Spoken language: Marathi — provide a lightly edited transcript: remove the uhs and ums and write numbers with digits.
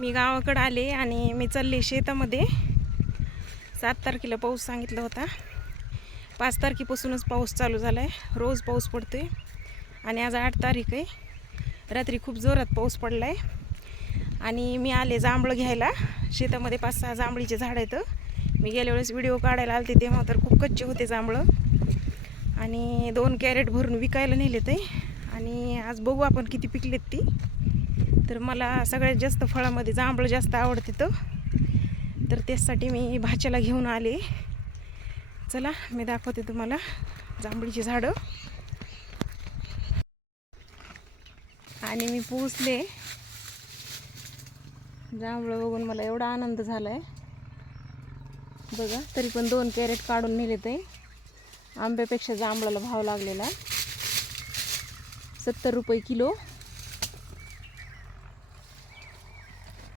मी गावाकडे आले आणि मी चालले शेतामध्ये. 7 तारखेला पाऊस सांगितला होता. 5 तारखेपासूनच पाऊस चालू झाला आहे. रोज पाऊस पडतोय आणि आज 8 तारीख आहे. रात्री खूप जोरात पाऊस पडला आहे आणि मी आले जांभळं घ्यायला. शेतामध्ये 5-6 जांभळीचे झाड आहेत. मी गेल्या वेळेस व्हिडिओ काढायला आलते तेव्हा तर खूप कच्चे होते जांभळं आणि 2 कॅरेट भरून विकायला नेले ते. आणि आज बघू आपण किती पिकलेत ती. तर मला सगळ्यात जास्त फळामध्ये जांभळं जास्त आवडते तर त्यासाठी मी भाच्याला घेऊन आले. चला मी दाखवते तुम्हाला जांभळीची झाडं. आणि मी पोहोचले. जांभळं बघून मला एवढा आनंद झाला आहे बघा. तरी पण 2 कॅरेट काढून नेले ते. आंब्यापेक्षा जांभळाला भाव लागलेला 70 रुपये किलो.